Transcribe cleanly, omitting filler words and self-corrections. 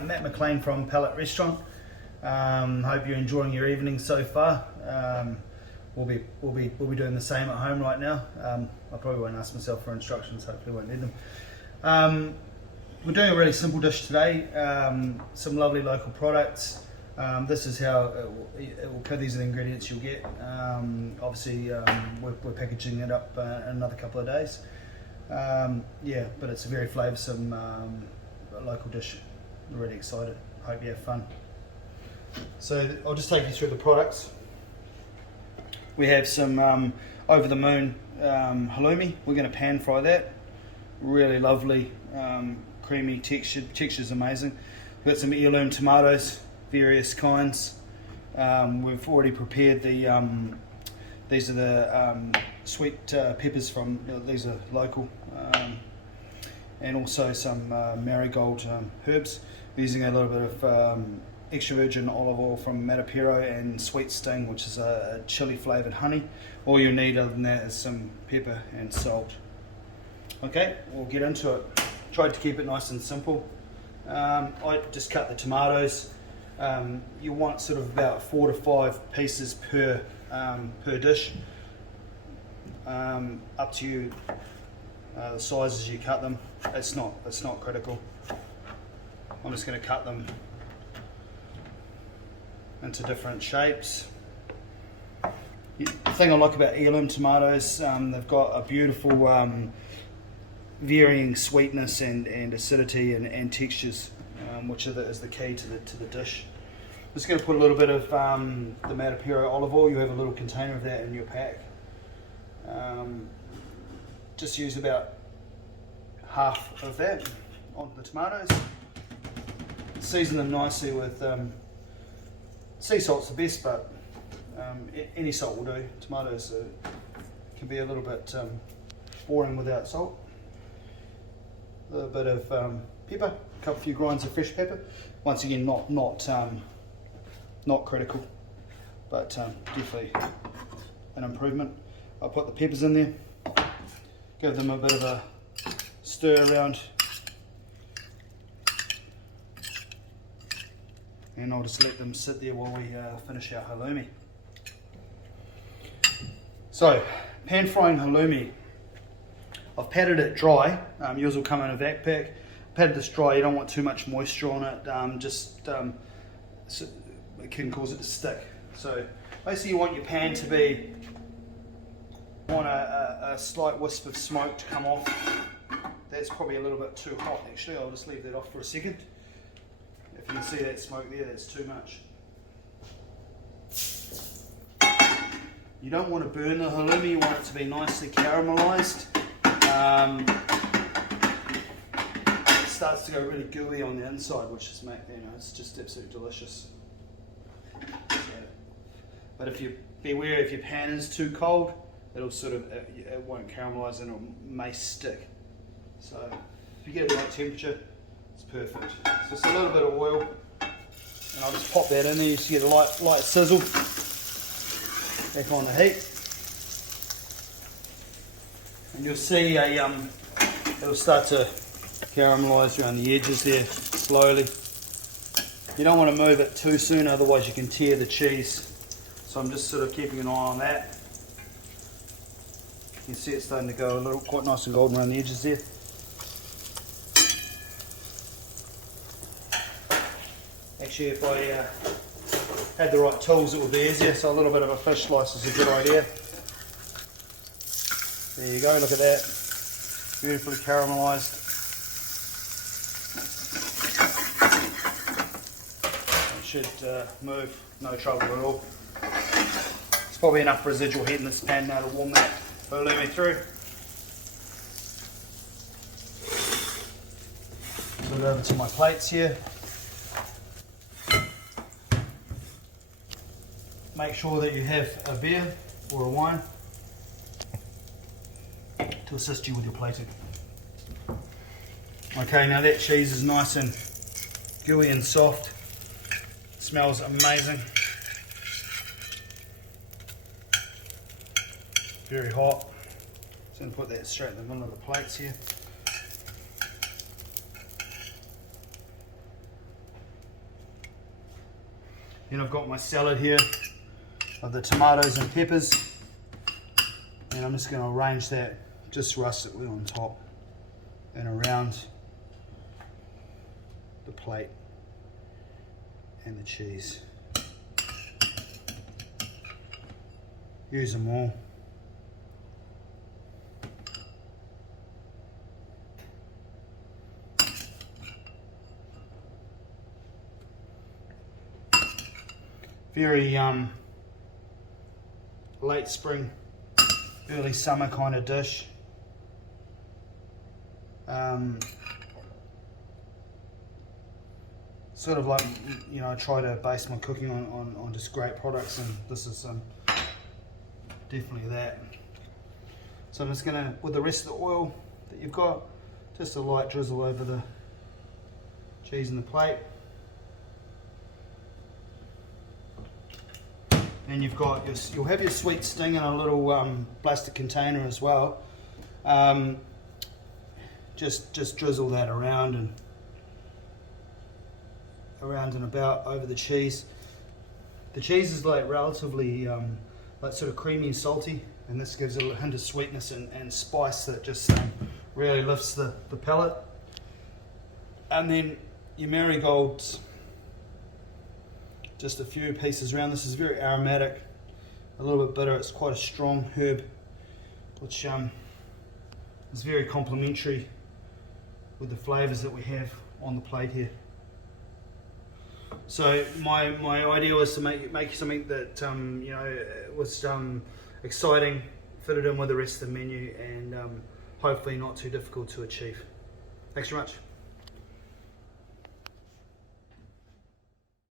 Matt McLean from Palate Restaurant. Hope you're enjoying your evening so far. We'll be doing the same at home right now. I probably won't ask myself for instructions. Hopefully, won't need them. We're doing a really simple dish today. Some lovely local products. This is how it will cover. These are the ingredients you'll get. Obviously, we're packaging it up in another couple of days. Yeah, but it's a very flavoursome local dish. I'm really excited. Hope you have fun. So I'll just take you through the products. We have some over the moon halloumi. We're going to pan fry that. Really lovely, creamy texture. Texture's amazing. We've got some heirloom tomatoes, various kinds. We've already prepared the. These are the sweet peppers from. These are local, and also some marigold herbs. We're using a little bit of extra virgin olive oil from Matapero and sweet sting, which is a chili flavoured honey. All you need other than that is some pepper and salt. Okay, we'll get into it. Tried to keep it nice and simple. I just cut the tomatoes. You want sort of about 4 to 5 pieces per dish. Up to you, the sizes you cut them. It's not critical. I'm just going to cut them into different shapes. The thing I like about heirloom tomatoes, they've got a beautiful varying sweetness and acidity and textures, which is the key to the dish. I'm just going to put a little bit of the Matapero olive oil. You have a little container of that in your pack. Just use about half of that on the tomatoes. Season them nicely with sea salt's the best, but any salt will do. Tomatoes can be a little bit boring without salt. A little bit of pepper, a few grinds of fresh pepper. Once again, not critical, but definitely an improvement. I'll put the peppers in there, give them a bit of a stir around, and I'll just let them sit there while we finish our halloumi. So, pan frying halloumi. I've patted it dry. Yours will come in a vac pack. Patted this dry. You don't want too much moisture on it. So it can cause it to stick. So basically, you want your pan to be. Want a slight wisp of smoke to come off. That's probably a little bit too hot. Actually, I'll just leave that off for a second. If you can see that smoke there, that's too much. You don't want to burn the halloumi, you want it to be nicely caramelised. It starts to go really gooey on the inside, which is, it's just absolutely delicious. But if you beware, if your pan is too cold, it'll it won't caramelise and it may stick. So if you get it the right temperature, it's perfect. So just a little bit of oil, and I'll just pop that in there. You see the light sizzle. Back on the heat, and you'll see it'll start to caramelise around the edges there slowly. You don't want to move it too soon, otherwise you can tear the cheese. So I'm just sort of keeping an eye on that. You can see it's starting to go quite nice and golden around the edges there. Actually, if I had the right tools, it would be easier. So a little bit of a fish slice is a good idea. There you go, look at that. Beautifully caramelised. It should move, no trouble at all. There's probably enough residual heat in this pan now to warm that halloumi through. Put it over to my plates here. Make sure that you have a beer or a wine to assist you with your plating. Okay, now that cheese is nice and gooey and soft. It smells amazing. Very hot. So I'm going to put that straight in the middle of the plates here. Then I've got my salad here of the tomatoes and peppers, and I'm just going to arrange that just rustically on top and around the plate and the cheese. Use them all. Very late spring, early summer kind of dish. Sort of like, you know, I try to base my cooking on just great products, and this is definitely that. So I'm just gonna, with the rest of the oil that you've got, just a light drizzle over the cheese and the plate. And you've got your, you'll have your sweet sting in a little plastic container as well. Just drizzle that around and about over the cheese. The cheese is like relatively like sort of creamy and salty, and this gives it a hint of sweetness and spice that just really lifts the palate. And then your marigolds, just a few pieces around. This is very aromatic, a little bit bitter. It's quite a strong herb, which is very complementary with the flavours that we have on the plate here. So my idea was to make something that you know, was exciting, fit it in with the rest of the menu, and hopefully not too difficult to achieve. Thanks very much.